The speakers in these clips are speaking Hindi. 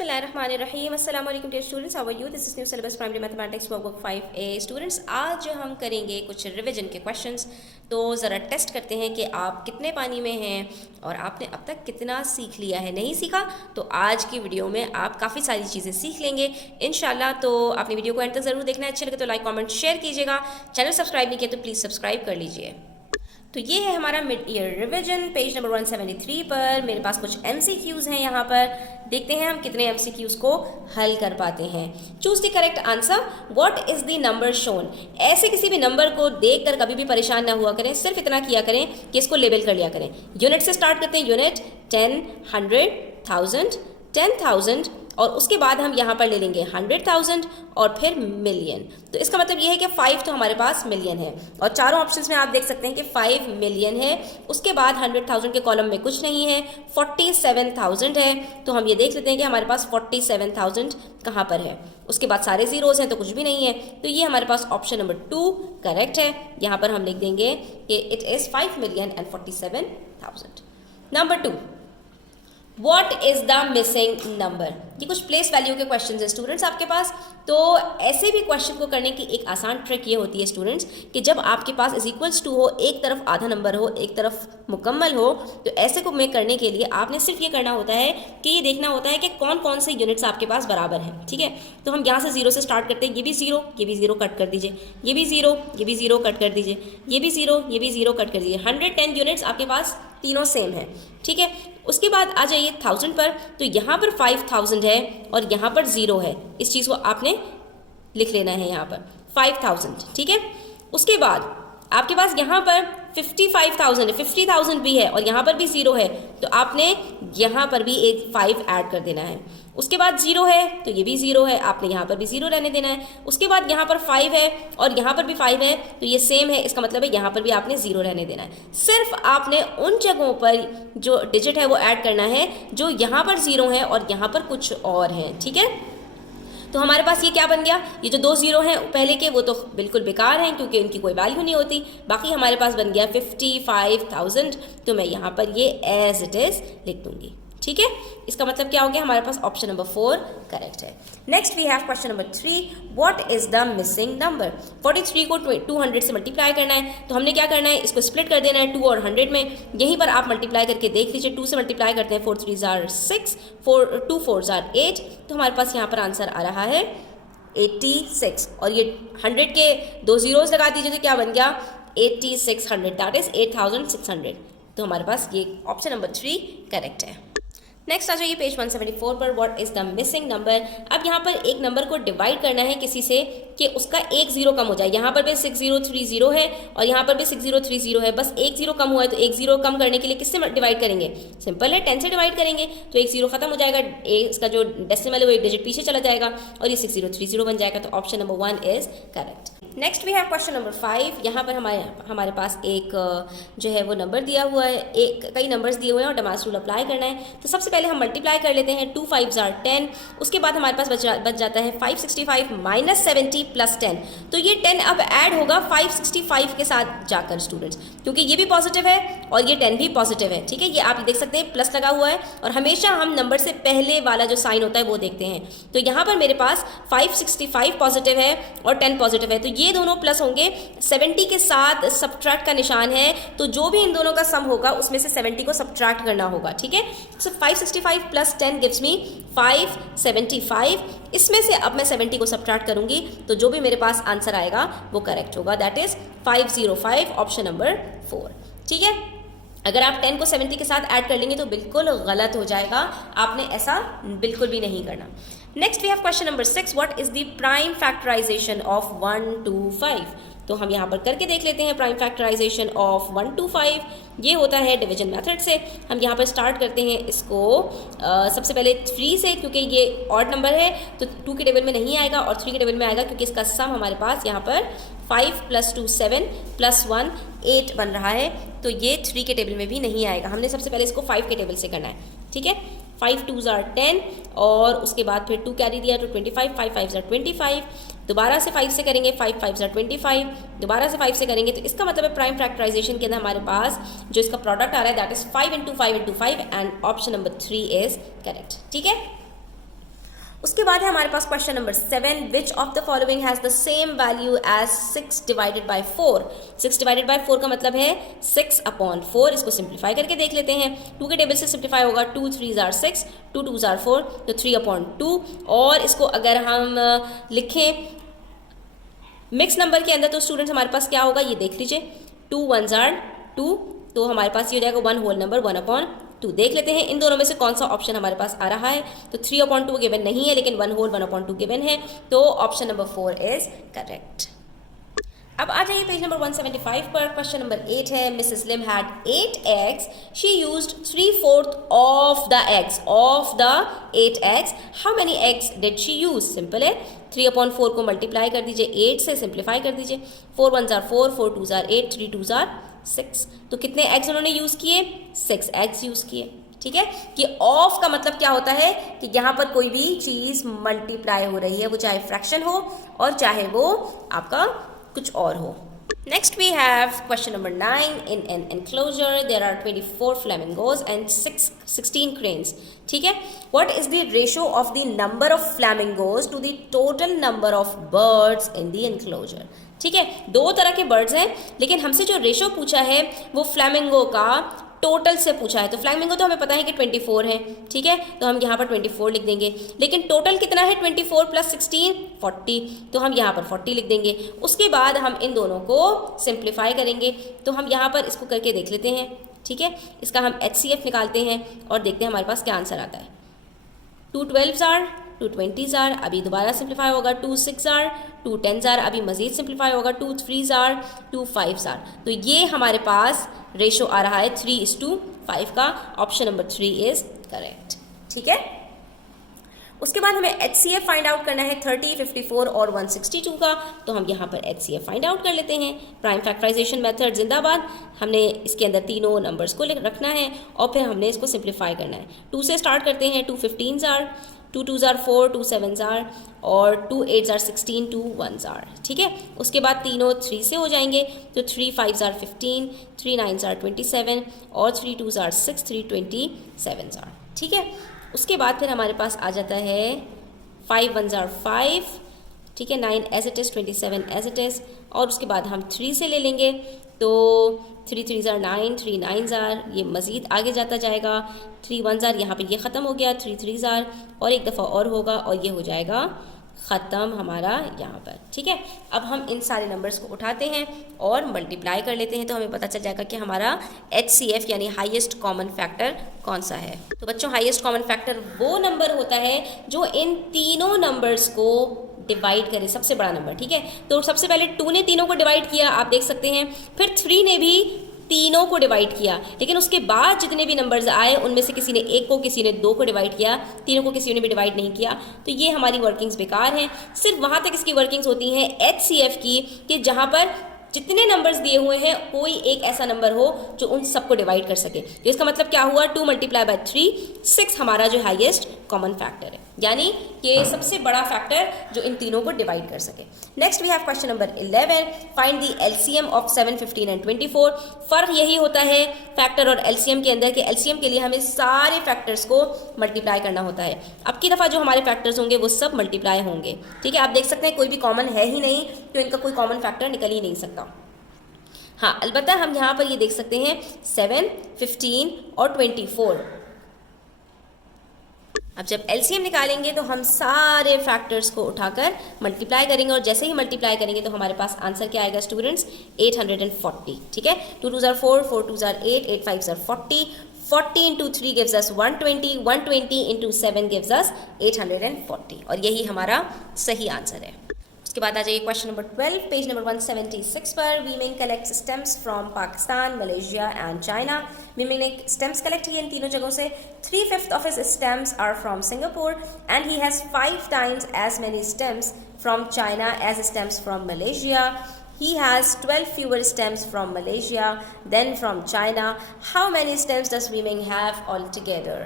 बिस्मिल्लाहिर्रहमानिर्रहीम अस्सलाम वालेकुम dear students, how are you? This is new syllabus primary mathematics workbook 5A। Students, आज हम करेंगे कुछ रिवीजन के क्वेश्चंस। तो ज़रा टेस्ट करते हैं कि आप कितने पानी में हैं और आपने अब तक कितना सीख लिया है। नहीं सीखा तो आज की वीडियो में आप काफ़ी सारी चीज़ें सीख लेंगे इंशाल्लाह। तो आपने वीडियो को एंड तक ज़रूर देखना है। अच्छे लगे तो लाइक कमेंट शेयर कीजिएगा। चैनल सब्सक्राइब नहीं किया तो प्लीज़ सब्सक्राइब कर लीजिए। तो ये है हमारा mid year revision, page number 173 पर मेरे पास कुछ MCQs हैं। यहाँ पर देखते हैं हम कितने MCQs को हल कर पाते हैं। Choose the correct answer. What is the number shown. ऐसे किसी भी नंबर को देखकर कभी भी परेशान ना हुआ करें, सिर्फ इतना किया करें कि इसको लेबल कर लिया करें। यूनिट से स्टार्ट करते हैं। यूनिट 10, 100, 1000, 10,000 और उसके बाद हम यहाँ पर ले लेंगे 100,000 और फिर मिलियन। तो इसका मतलब ये है कि 5 तो हमारे पास मिलियन है और चारों ऑप्शंस में आप देख सकते हैं कि 5 मिलियन है। उसके बाद 100,000 के कॉलम में कुछ नहीं है, 47,000 है। तो हम ये देख लेते हैं कि हमारे पास 47,000 कहाँ पर है। उसके बाद सारे जीरोज हैं तो कुछ भी नहीं है। तो ये हमारे पास ऑप्शन नंबर 2 करेक्ट है। यहाँ पर हम लिख देंगे कि it is 5,47,000। Number 2, What is the missing number? ये कुछ प्लेस वैल्यू के क्वेश्चन है स्टूडेंट्स आपके पास। तो ऐसे भी क्वेश्चन को करने की एक आसान ट्रिक ये होती है स्टूडेंट्स कि जब आपके पास इज इक्वल्स टू हो, एक तरफ आधा नंबर हो एक तरफ मुकम्मल हो, तो ऐसे को में करने के लिए आपने सिर्फ ये करना होता है कि ये देखना होता है कि कौन कौन से यूनिट्स आपके पास बराबर हैं। ठीक है, तो हम यहाँ से जीरो से स्टार्ट करते हैं। ये भी जीरो, ये भी जीरो, कट कर दीजिए। ये भी जीरो, ये भी जीरो, कट कर दीजिए। ये भी जीरो, ये भी जीरो, कट कर दीजिए। 110 यूनिट्स आपके पास तीनों सेम है। ठीक है, उसके बाद आ जाइए 1000 पर। तो यहाँ पर 5000 है और यहाँ पर 0 है। इस चीज़ को आपने लिख लेना है यहाँ पर 5000। ठीक है, उसके बाद आपके पास यहाँ पर 55,000 है, 50,000 भी है और यहाँ पर भी 0 है। तो आपने यहाँ पर भी एक 5 ऐड कर देना है। उसके बाद 0 है तो ये भी 0 है, आपने यहाँ पर भी 0 रहने देना है। उसके बाद यहाँ पर 5 है और यहाँ पर भी 5 है, तो ये सेम है। इसका मतलब है यहाँ पर भी आपने 0 रहने देना है। सिर्फ आपने उन जगहों पर जो डिजिट है वो ऐड करना है जो यहाँ पर 0 है और यहाँ पर कुछ और है। ठीक है, तो हमारे पास ये क्या बन गया, ये जो 2 0 हैं पहले के वो तो बिल्कुल बेकार हैं क्योंकि इनकी कोई वैल्यू नहीं होती। बाकी हमारे पास बन गया 55,000। तो मैं यहाँ पर ये एज इट इज़ लिख दूंगी। ठीक है, इसका मतलब क्या हो गया, हमारे पास ऑप्शन नंबर 4 करेक्ट है। Next we have question number 3, what is the missing number. 43 को 200 से मल्टीप्लाई करना है। तो हमने क्या करना है, इसको स्प्लिट कर देना है 2 और 100 में। यहीं पर आप मल्टीप्लाई करके देख लीजिए। 2 से मल्टीप्लाई करते हैं, 4 3 जार 6, 2 4 जार 8। तो हमारे पास यहाँ पर आंसर आ रहा है 86। और ये 100 के 2 जीरोज लगा दीजिए तो क्या बन गया 8600, दैट इज 8600। तो हमारे पास ये ऑप्शन नंबर 3 करेक्ट है। नेक्स्ट आ जाइए पेज 174 पर, what is the missing number. अब यहाँ पर एक नंबर को डिवाइड करना है किसी से कि उसका एक जीरो कम हो जाए। यहाँ पर भी 6030 है और यहाँ पर भी 6030 है, बस एक जीरो कम हुआ है। तो एक जीरो कम करने के लिए किससे डिवाइड करेंगे, सिंपल है 10 से डिवाइड करेंगे। तो एक जीरो खत्म हो जाएगा, इसका जो डेसिमल है वो एक डिजिट पीछे चला जाएगा और ये 6030 बन जाएगा। तो option number 1 is correct. Next we have question number 5। यहाँ पर हमारे पास एक जो है वो नंबर दिया हुआ है, कई नंबर्स दिए हुए हैं और डमास रूल अप्लाई करना है। तो सबसे पहले हम मल्टीप्लाई कर लेते हैं। 2 5 जार 10। उसके बाद हमारे पास बच जाता है 565 माइनस 70 प्लस 10। तो ये 10 अब ऐड होगा 565 के साथ जाकर स्टूडेंट्स, क्योंकि ये भी पॉजिटिव है और ये 10 भी पॉजिटिव है। ठीक है, ये आप देख सकते हैं प्लस लगा हुआ है और हमेशा हम नंबर से पहले वाला जो साइन होता है वो देखते हैं। तो यहाँ पर मेरे पास 565 पॉजिटिव है और 10 पॉजिटिव है, तो ये दोनों प्लस होंगे। 70 के साथ सब्ट्रैक्ट का निशान है, तो जो भी इन दोनों का सम होगा उसमें से 70 को सब्ट्रैक्ट करना होगा। ठीक है, सो 565 प्लस 10 गिव्स मी 575। इसमें से अब मैं 70 को सब्ट्रैक्ट करूंगी तो जो भी मेरे पास आंसर आएगा वो करेक्ट होगा, दैट इज 505, ऑप्शन नंबर 4। ठीक है, अगर आप 10 को 70 के साथ ऐड कर लेंगे तो बिल्कुल गलत हो जाएगा, आपने ऐसा बिल्कुल भी नहीं करना। Next we have question number 6, what is the prime factorization of 1 2 5। तो हम यहाँ पर करके देख लेते हैं प्राइम फैक्टराइजेशन ऑफ 1 2 5। ये होता है डिवीजन मेथड से। हम यहाँ पर स्टार्ट करते हैं इसको सबसे पहले 3 से, क्योंकि ये ऑड नंबर है तो 2 के टेबल में नहीं आएगा और 3 के टेबल में आएगा क्योंकि इसका सम हमारे पास यहाँ पर 5 + 2 7 + 1 8 बन रहा है। तो ये 3 के टेबल में भी नहीं आएगा। हमने सबसे पहले इसको 5 के टेबल से करना है। ठीक है, 5 2 जार 10 और उसके बाद फिर 2 कैरी दिया तो 25, 5 5 जार 25। दोबारा से 5 से करेंगे, 5 5 जार 25। दोबारा से 5 से करेंगे तो इसका मतलब है प्राइम फैक्टराइजेशन के अंदर हमारे पास जो इसका प्रोडक्ट आ रहा है that is 5 × 5 × 5 and option number 3 is correct. ठीक है, उसके बाद है हमारे पास question number 7, which of the following has the same value as 6 divided by 4। 6 divided by 4 का मतलब है 6/4। इसको सिंप्लीफाई करके देख लेते हैं। 2 के टेबल से सिंप्लीफाई होगा, 2 3 जार 6, 2 2 जार 4, तो 3/2। और इसको अगर हम लिखें मिक्स नंबर के अंदर तो स्टूडेंट्स हमारे पास क्या होगा, ये देख लीजिए, 2 1 जार 2, तो हमारे पास ये हो जाएगा 1 होल नंबर 1/2। देख लेते हैं इन दोनों में से कौन सा ऑप्शन हमारे पास आ रहा है। तो 3/2 गिवन नहीं है, लेकिन 1 होल 1/2 गिवन है, तो ऑप्शन नंबर 4 इज करेक्ट। अब आ जाइए पेज नंबर 175 पर। क्वेश्चन नंबर 8 है, Mrs Lim had 8 eggs, she used 3/4 of the eggs, of the 8 eggs, how many eggs did she use. Simple है, 3/4 को मल्टीप्लाई कर दीजिए 8 से, सिंप्लीफाई कर दीजिए, 4 1 जार 4, 4 2 जार 8, 3 2 जार 6, तो कितने एग्स उन्होंने यूज किए, 6 एग्स यूज किए। ठीक है, कि ऑफ का मतलब क्या होता है कि यहाँ पर कोई भी चीज मल्टीप्लाई हो रही है, वो चाहे फ्रैक्शन हो और चाहे वो आपका कुछ और हो। Next we have question number 9. In an enclosure there are 24 flamingos and 16 cranes. ठीक है, what is the ratio of the number of flamingos to the total number of birds in the enclosure? ठीक है, दो तरह के बर्ड्स हैं, लेकिन हमसे जो रेशो पूछा है वो फ्लैमिंगो का टोटल से पूछा है। तो फ्लैमिंगो तो हमें पता है कि 24 है, ठीक है, तो हम यहाँ पर 24 लिख देंगे, लेकिन टोटल कितना है 24 + 16 40, तो हम यहाँ पर 40 लिख देंगे। उसके बाद हम इन दोनों को सिंप्लीफाई करेंगे, तो हम यहाँ पर इसको करके देख लेते हैं। ठीक है, इसका हम HCF निकालते हैं और देखते हैं हमारे पास क्या आंसर आता है। 2 12 जार, 2 20 जार, अभी दोबारा सिंप्लीफाई होगा, 2 6 जार, 2 10 जार, अभी मजीद सिंप्लीफाई होगा, 2 3 जार, 2 5 जार, तो ये हमारे पास रेशो आ रहा है 3:5 का। Option number 3 is correct. ठीक है, उसके बाद हमें HCF फाइंड आउट करना है 30, 54 और 162 का, तो हम यहाँ पर HCF फाइंड आउट कर लेते हैं। प्राइम फैक्टराइजेशन मेथड जिंदाबाद। हमने इसके अंदर तीनों नंबर्स को रखना है और फिर हमने इसको सिंप्लीफाई करना है। 2 से स्टार्ट करते हैं, 2 15 जार, 2 2 जार 4, 2 7 जार और 2 8 जार 16, 2 1 जार। ठीक है, उसके बाद तीनों 3 से हो जाएंगे, तो 3 5 जार 15, 3 9 जार 27 और 3 2 जार 6, 3 27 जार। ठीक है, उसके बाद फिर हमारे पास आ जाता है 5 1 जार 5, ठीक है, 9 as it is, 27 as it is, और उसके बाद हम 3 से ले लेंगे, तो 3 3 जार 9, 3 9 जार, ये मज़ीद आगे जाता जाएगा, 3 1 जार, यहाँ पे ये ख़त्म हो गया, 3 3 जार और एक दफ़ा और होगा और ये हो जाएगा ख़त्म हमारा यहाँ पर। ठीक है, अब हम इन सारे नंबर्स को उठाते हैं और मल्टीप्लाई कर लेते हैं, तो हमें पता चल जाएगा कि हमारा HCF यानी हाईएस्ट कॉमन फैक्टर कौन सा है। तो बच्चों, हाईएस्ट कॉमन फैक्टर वो नंबर होता है जो इन तीनों नंबर्स को डिवाइड करे, सबसे बड़ा नंबर। ठीक है, तो सबसे पहले 2 ने तीनों को डिवाइड किया, आप देख सकते हैं, फिर 3 ने भी तीनों को डिवाइड किया, लेकिन उसके बाद जितने भी नंबर्स आए उनमें से किसी ने 1 को, किसी ने 2 को डिवाइड किया, तीनों को किसी ने भी डिवाइड नहीं किया, तो ये हमारी वर्किंग्स बेकार हैं। सिर्फ वहाँ तक इसकी वर्किंग्स होती हैं HCF की कि जहाँ पर जितने नंबर्स दिए हुए हैं कोई एक ऐसा नंबर हो जो उन सबको डिवाइड कर सके। तो इसका मतलब क्या हुआ, 2 × 3 6 हमारा जो हाईएस्ट कॉमन फैक्टर है, यानी कि सबसे बड़ा फैक्टर जो इन तीनों को डिवाइड कर सके। Next we have question number 11, find the LCM of 7 15 and 24। फ़र्क यही होता है फैक्टर और LCM के अंदर कि LCM के लिए हमें सारे फैक्टर्स को मल्टीप्लाई करना होता है। अब की दफ़ा जो हमारे फैक्टर्स होंगे वो सब मल्टीप्लाई होंगे। ठीक है, आप देख सकते हैं कोई भी कॉमन है ही नहीं, तो इनका कोई कॉमन फैक्टर निकल ही नहीं सकता। हाँ, अलबत्ता हम यहाँ पर ये देख सकते हैं 7 15 और 24। अब जब LCM निकालेंगे तो हम सारे फैक्टर्स को उठाकर मल्टीप्लाई करेंगे, और जैसे ही मल्टीप्लाई करेंगे तो हमारे पास आंसर क्या आएगा स्टूडेंट्स, 840। ठीक है, 2 2 jar 4, 4 2 jar 8, 8 5 jar 40, 40 into 3 gives us 120, 120 into 7 gives us 840, और यही हमारा सही आंसर है। उसके बाद आ जाइए क्वेश्चन नंबर 12, पेज नंबर 176 पर। Women collects stems from Pakistan, Malaysia and China. Women ने स्टेम्स कलेक्ट किए इन तीनों जगहों से। 3/5 of his stems are from Singapore and he has 5 times as many stems from China as stems from Malaysia. He has 12 fewer stems from Malaysia than from China. How many stems does Weiming have altogether?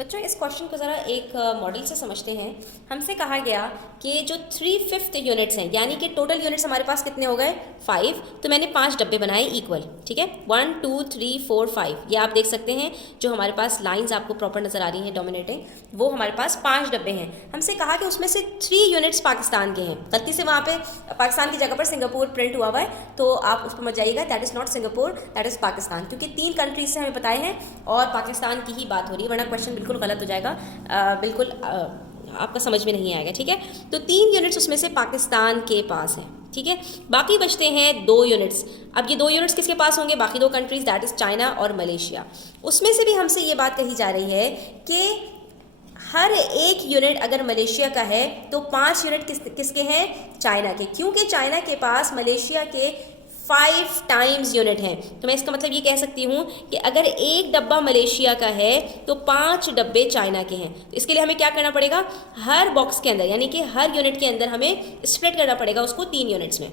बच्चों इस क्वेश्चन को ज़रा एक मॉडल से समझते हैं। हमसे कहा गया कि जो 3/5 यूनिट्स हैं, यानी कि टोटल यूनिट्स हमारे पास कितने हो गए 5, तो मैंने 5 डब्बे बनाए इक्वल, ठीक है, 1 2 3 4 5। ये आप देख सकते हैं जो हमारे पास लाइंस आपको प्रॉपर नज़र आ रही हैं डोमिनेटिंग, वो हमारे पास 5 डब्बे हैं। हमसे कहा कि उसमें से 3 यूनिट्स पाकिस्तान के हैं। गलती से वहाँ पे पाकिस्तान की जगह पर सिंगापुर प्रिंट हुआ हुआ है, तो आप उस पर मत जाइएगा, that is not Singapore, that is Pakistan, क्योंकि 3 कंट्रीज से हमें बताए हैं और पाकिस्तान की ही बात हो रही है, वरना क्वेश्चन बिल्कुल गलत हो जाएगा, बिल्कुल आपका समझ में नहीं आएगा, ठीक है। तो 3 यूनिट्स उसमें से पाकिस्तान के पास हैं, ठीक है। बाकी बचते हैं 2 यूनिट्स। अब ये 2 यूनिट्स किसके पास होंगे? बाकी 2 कंट्रीज, दैट इज़ चाइना और मलेशिया। उसमें से भी हमसे ये बात कही जा रही है कि हर एक यूनिट अगर मलेशिया का है तो 5 यूनिट किसके हैं? चाइना के, क्योंकि चाइना के पास मलेशिया के 5 टाइम्स यूनिट हैं। तो मैं इसका मतलब ये कह सकती हूँ कि अगर एक डब्बा मलेशिया का है तो 5 डब्बे चाइना के हैं। तो इसके लिए हमें क्या करना पड़ेगा? हर बॉक्स के अंदर, यानी कि हर यूनिट के अंदर हमें स्प्लिट करना पड़ेगा उसको 3 यूनिट्स में।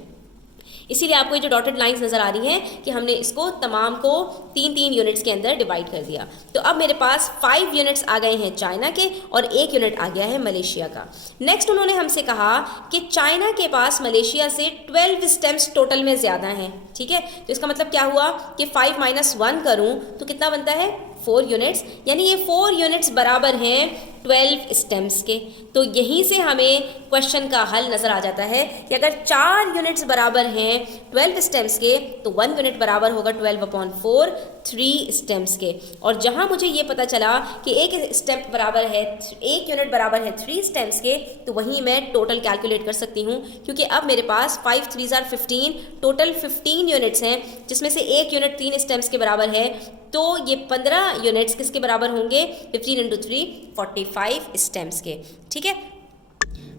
इसीलिए आपको ये जो डॉटेड लाइंस नज़र आ रही हैं कि हमने इसको तमाम को 3-3 यूनिट्स के अंदर डिवाइड कर दिया। तो अब मेरे पास 5 यूनिट्स आ गए हैं चाइना के और 1 यूनिट आ गया है मलेशिया का। नेक्स्ट उन्होंने हमसे कहा कि चाइना के पास मलेशिया से 12 स्टेम्स टोटल में ज़्यादा हैं, ठीक है। तो इसका मतलब क्या हुआ कि 5 - 1 करूँ तो कितना बनता है? 4 यूनिट्स, यानी ये 4 यूनिट्स बराबर हैं 12 स्टेम्स के। तो यहीं से हमें क्वेश्चन का हल नज़र आ जाता है कि अगर 4 यूनिट्स बराबर हैं 12 स्टेम्स के तो 1 यूनिट बराबर होगा 12/4 3 स्टेम्स के। और जहाँ मुझे ये पता चला कि एक स्टेप बराबर है, एक यूनिट बराबर है 3 स्टेम्स के, तो वहीं मैं टोटल कैलकुलेट कर सकती हूँ, क्योंकि अब मेरे पास 5 3s are 15, टोटल 15 यूनिट्स हैं, जिसमें से एक यूनिट 3 स्टेम्स के बराबर है। तो ये 15 यूनिट्स किसके बराबर होंगे? 15 × 3 45 स्टेम्स के, ठीक है।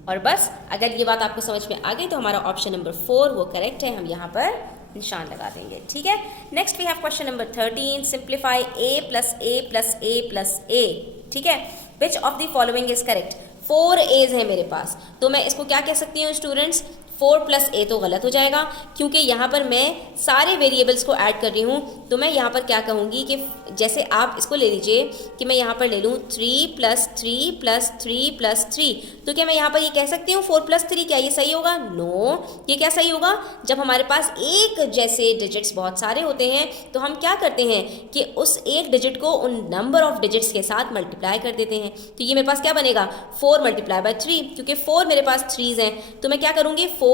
और बस अगर ये बात आपको समझ में आ गई तो हमारा ऑप्शन नंबर 4 वो करेक्ट है, हम यहाँ पर निशान लगा देंगे, ठीक है। Next we have question number 13, simplify a + a + a + a, ठीक है। Which of the following is correct? 4 A's हैं मेरे पास, तो मैं इसको क्या कह सकती हूँ स्टूडेंट्स? 4 + a तो गलत हो जाएगा, क्योंकि यहाँ पर मैं सारे वेरिएबल्स को ऐड कर रही हूँ। तो मैं यहाँ पर क्या कहूँगी कि जैसे आप इसको ले लीजिए कि मैं यहाँ पर ले लूँ 3 + 3 + 3 + 3, तो क्या मैं यहाँ पर ये कह सकती हूँ 4 + 3? क्या ये सही होगा? नो, ये क्या सही होगा? जब हमारे पास एक जैसे डिजिट्स बहुत सारे होते हैं तो हम क्या करते हैं कि उस एक डिजिट को उन नंबर ऑफ डिजिट्स के साथ मल्टीप्लाई कर देते हैं। तो ये मेरे पास क्या बनेगा? 4 × 3, क्योंकि 4 मेरे पास 3s हैं, तो मैं क्या करूँगी? 4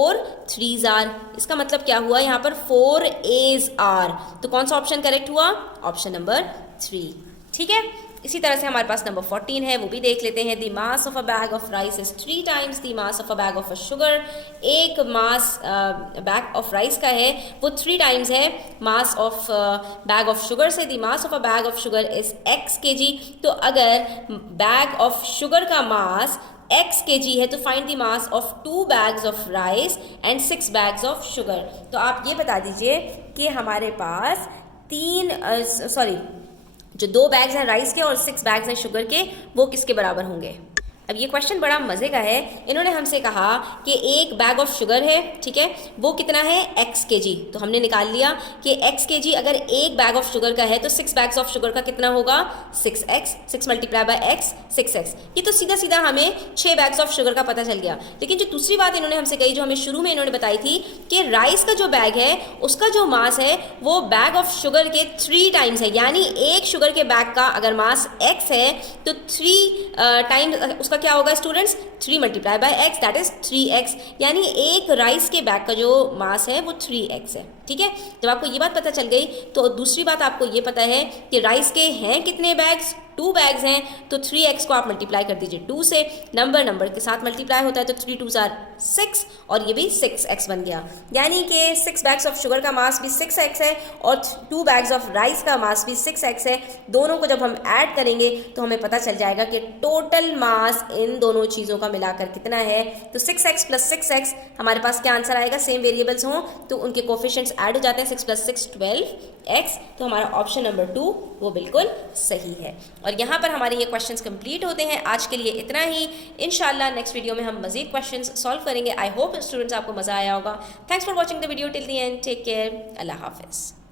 3s are, इसका मतलब क्या हुआ? यहाँ पर 4 A's are, तो कौन सा ऑप्शन करेक्ट हुआ? ऑप्शन नंबर 3, ठीक है। इसी तरह से हमारे पास नंबर 14 है, वो भी देख लेते हैं। The mass of a bag of rice is 3 times the mass of a bag of a sugar. एक मास बैग ऑफ राइस का है वो 3 टाइम्स है mass of bag of sugar से। The mass of a bag of sugar is x kg। तो अगर बैग ऑफ शुगर का मास x kg है तो find the mass of 2 bags of rice and 6 bags of sugar. तो आप ये बता दीजिए कि हमारे पास जो 2 बैग्स हैं राइस के और 6 बैग्स हैं शुगर के, वो किसके बराबर होंगे? अब ये क्वेश्चन बड़ा मज़े का है। इन्होंने हमसे कहा कि एक बैग ऑफ शुगर है, ठीक है, वो कितना है? x kg। तो हमने निकाल लिया कि x kg अगर एक बैग ऑफ शुगर का है तो 6 बैग्स ऑफ शुगर का कितना होगा? 6x, 6 × x 6x। ये तो सीधा सीधा हमें 6 बैग्स ऑफ शुगर का पता चल गया। लेकिन जो दूसरी बात इन्होंने हमसे कही, जो हमें शुरू में इन्होंने बताई थी कि राइस का जो बैग है उसका जो मास है वो बैग ऑफ शुगर के 3 टाइम्स है, यानी एक शुगर के बैग का अगर मास x है तो 3 टाइम्स उसका क्या होगा students? 3 × x, that is 3x, यानी एक राइस के बैग का जो मास है वो 3x है, ठीक है। जब आपको ये बात पता चल गई तो दूसरी बात आपको ये पता है कि राइस के हैं कितने बैग्स? 2 बैग्स हैं, तो 3x को आप मल्टीप्लाई कर दीजिए 2 से, नंबर के साथ मल्टीप्लाई होता है तो 3 2s are 6 और ये भी 6x बन गया। यानी कि 6 बैग्स ऑफ शुगर का मास भी 6x है और 2 बैग्स ऑफ राइस का मास भी 6x है। दोनों को जब हम ऐड करेंगे तो हमें पता चल जाएगा कि टोटल मास इन दोनों चीज़ों का मिलाकर कितना है। तो 6x + 6x हमारे पास क्या आंसर आएगा? सेम वेरिएबल्स हों तो उनके कोफिशिएंट्स ऐड हो जाते हैं, 6 + 6 12x। तो हमारा ऑप्शन नंबर 2 वो बिल्कुल सही है। और यहाँ पर हमारे ये क्वेश्चंस कंप्लीट होते हैं। आज के लिए इतना ही। इंशाल्लाह नेक्स्ट वीडियो में हम मज़ीद क्वेश्चंस सॉल्व करेंगे। आई होप स्टूडेंट्स आपको मज़ा आया होगा। Thanks for watching the video till the end. Take care. अल्लाह हाफिज़।